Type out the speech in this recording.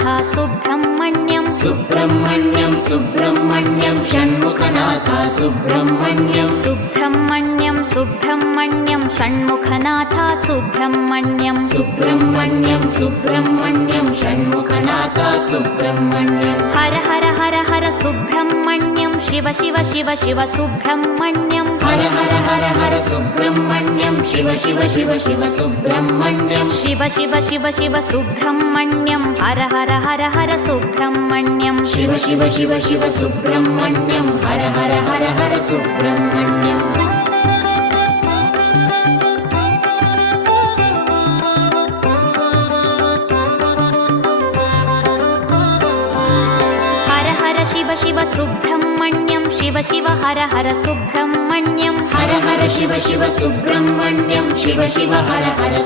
Shanmukhanath Subrahmanyam Subrahmanyam Subrahmanyam Shanmukhanath Subrahmanyam Subrahmanyam Subrahmanyam Shanmukhanath Subrahmanyam Subrahmanyam Subrahmanyam Shanmukhanath Subrahmanyam Har Har Har Har Subrahmanyam Shiva Shiva Shiva Shiva Subrahmanyam Har Har Har Har Subrahmanyam Shiva Shiva Shiva Shiva Subrahmanyam Shiva Shiva Shiva Shiva Subrahmanyam Har Har Har Har Subrahmanyam Shiva Shiva Shiva Shiva Subrahmanyam Har Har Har Har Subrahmanyam Har Har Shiva Shiva Subrahmanyam Shiva Shiva Har Har Subrahmanyam Har Har Shiva Shiva Subrahmanyam Shiva Shiva Har Har